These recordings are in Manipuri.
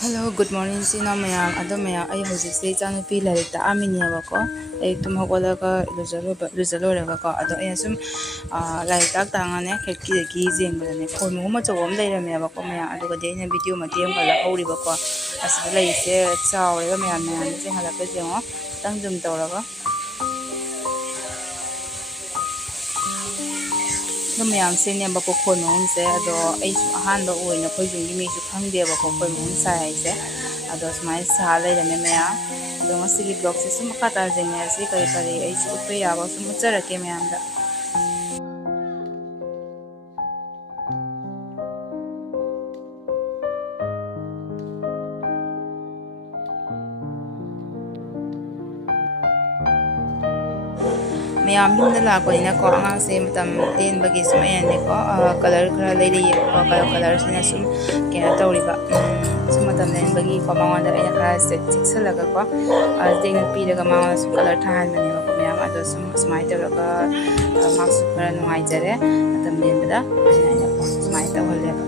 Hello, good morning. Sina mayam. Ado mayam. Ay hojik se chanu pi larik ta amini abako. Ay tum hagola ka luzalo ko. Ado ay sum larik tak tangane khetki ki jeng bala ne. Khoi mo ma chawam leiramle abako mayam. Ado ka dei na video ma tem kala hori bako. Asida lai se chaw le mayam mayam se hala ka jengo. Tang dum tawraga. mayam se ne ba ko khoi mahum se ado ai su ahan ba oina khoi jung gi mi su khang de ba ko khoi mahum sa ai se ado smai sa le ne mayam ado ngasi gi blog se sum ka ta jeng ya se kari kari ai su pe ya ba sum chara ke mayam da mayam yum da la ko ina ko angang se matam ten bagi sum ai ne ko color khara lai lai ko color se na sum ke na tawri ba sum matam len bagi ko mawon da ina khara se chiksalaga ko deng na pi daga mawon sum color thahan bani ba ko mayam ado sum smai tawraga mak su khara nungai jare matam len bada ina ko smai tawhole ba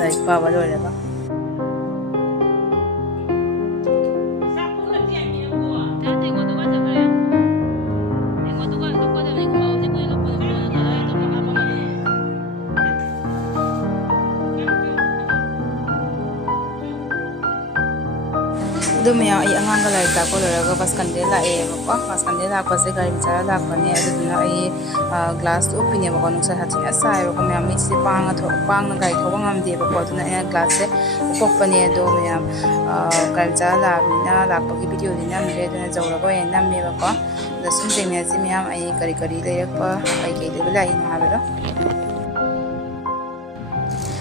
like pa ba lore ba Dumaya ay angang galay ta ko laraga pas kandela pas kandela ko se gari bicara la ko ne aduna ay glass to pinya ba ko nung sa hatin asay ko may mi si pang na gari ko ngam de ba ko aduna ay glass se upok pa ne do may gari bicara la na la ko video din na mire aduna jawra ko yan na me ba ko da sum de me si mayam ay kari kari le pa ay kay de bala ina habero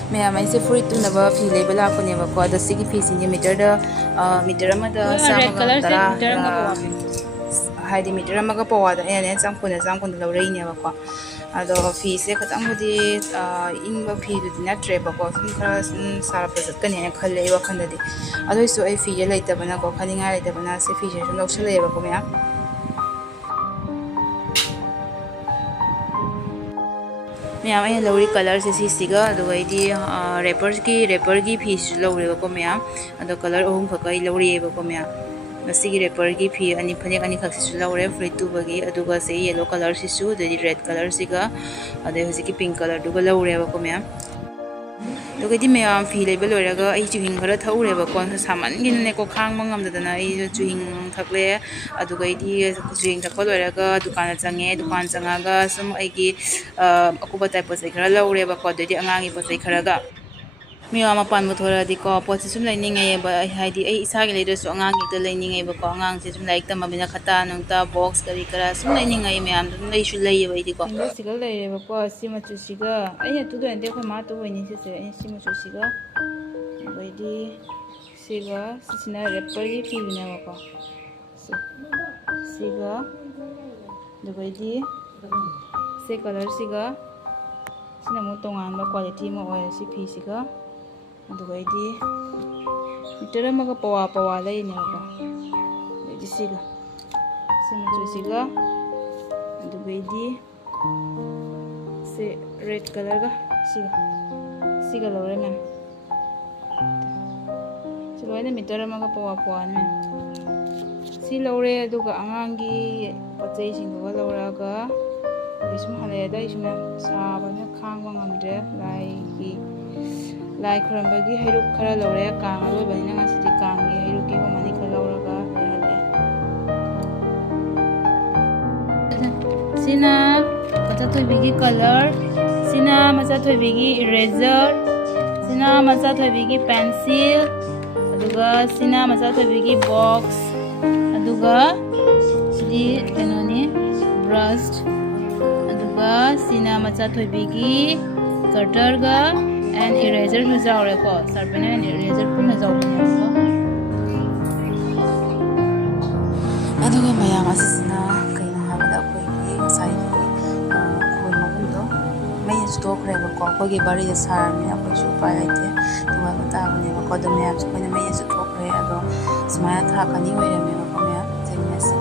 mayam ay se fruit na ba fi le bala ko ne ba ko da sigi fi sin meter da meter ama da sama tara haidi meter ama ga pawa da ene cham kun da lorei ne ba ko ado fi se khatang budi in ba fi du na tre ba ko sum khara sar pa sat kan ne khalle wa khan da di ado so ai fi je lai ta bana ko khani nga lai ta bana se fi je lo shle ba ko mayam mayam ay lori color se siga ado di rapper ki piece lori ko mayam ado color ohum ka kai lori ba ko mayam masigi rapper ki phi ani phane ani khak si lori free tu bagi ado ga se yellow color si su the red color siga ado hosiki pink color du ga lori ba ko mayam तो कहीं मैं फील लोरगा चुहिंग खर थौरेब को सामनगिने को खांग मंगमदना चुहिंग थकले चुहिंग थक लोरगा दुकान चंगे दुकान चंगागा सुम अकूब टाइप पोसै खर लौरेब को अगांगी पोसै खरगा मियाम मपान बुथोरादी को पोसे सुम लेनिंगे हाइदी इसागे लेदसु अगांगी लेनिंगे को अगांग से सुम लाइक तमबिना खता नंगता बॉक्स करी करा सुम लेनिंगे मियाम दम लेसु लेय बैदी को सिगा लेरेब को सिमा चुसिगा अइना तुदो एंदे को मा तो होइनि से अइना सिमा चुसिगा बैदी सिगा सिना रेपर की फीलना को सिगा दुबैदी से कलर सिगा सिना मो तोंगान बा क्वालिटी मो ओय सि फी सिगा अदुगैदी मीटर अमगा पवा लेने को बेदी सिगा सिमचु सिगा अदुगैदी से रेड कलर का सिगा लौरे मैम सिलोइना मीटर अमगा पवा ने सि लौरे अदुगा अंगांगी पचै सिंगो लौरागा इसम हलेदा इसम साबना खांगवा ngamdre lai khurambagi hairuk khara lore kang aloi bani na ngasi kang gi hairuk ki ho mani khara loraga sina macha thoibigi color sina macha thoibigi eraser sina macha thoibigi pencil aduga sina macha thoibigi box aduga sidi enoni brush aduga sina macha thoibigi cutter ga and eraser nu jaure ko sarpena and eraser pun jaure ko aduga mayam asisna kaina habada ko gi sai khoi mahum do mai stock re ko gi bari ya sar me ko su pa ite to ma ta ne ko do mayam su ko ne mai stock re ado smaya tha kani hoire me ko mayam jemesi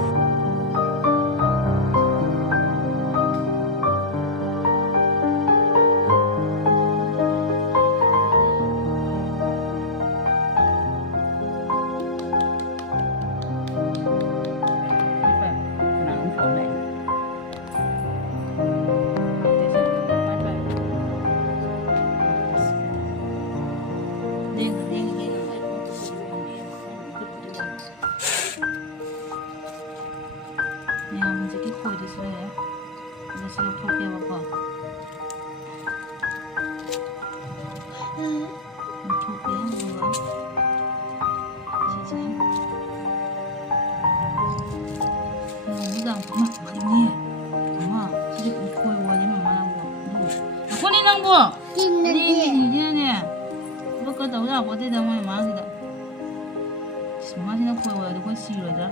ꯇꯧꯗ ꯄꯣꯠꯇꯦꯗ ꯃꯣꯏ ꯃꯃꯥꯡꯁꯤꯗ ꯃꯃꯥꯁꯤꯅ ꯈꯣꯏ ꯑꯣꯏꯔꯗꯤ ꯑꯩꯈꯣꯏ ꯁꯤꯔꯣꯏꯗ꯭ꯔꯥ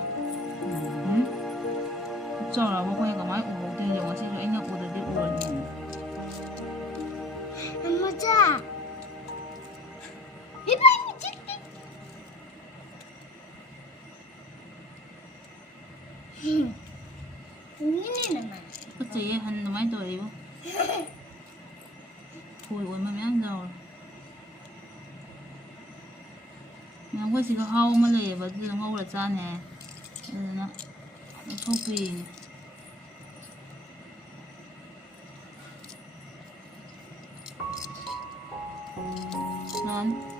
ꯆꯥꯎꯔꯛꯑꯕ ꯑꯩꯈꯣꯏꯅ ꯀꯃꯥꯏꯅ ꯎꯍꯧꯗꯣꯏꯅꯣ ꯉꯁꯤꯁꯨ ꯑꯩꯅ ꯎꯗ꯭ꯔꯗꯤ ꯎꯔꯅꯤ ꯃꯆꯥ 이봐이 찍기 우리는 말 그치 얘 한 많이 더 이거 보이 얼마면 안 나올 그냥 거기서 하오만 해 봐 지금 하오라 짜네 그러나 속비 난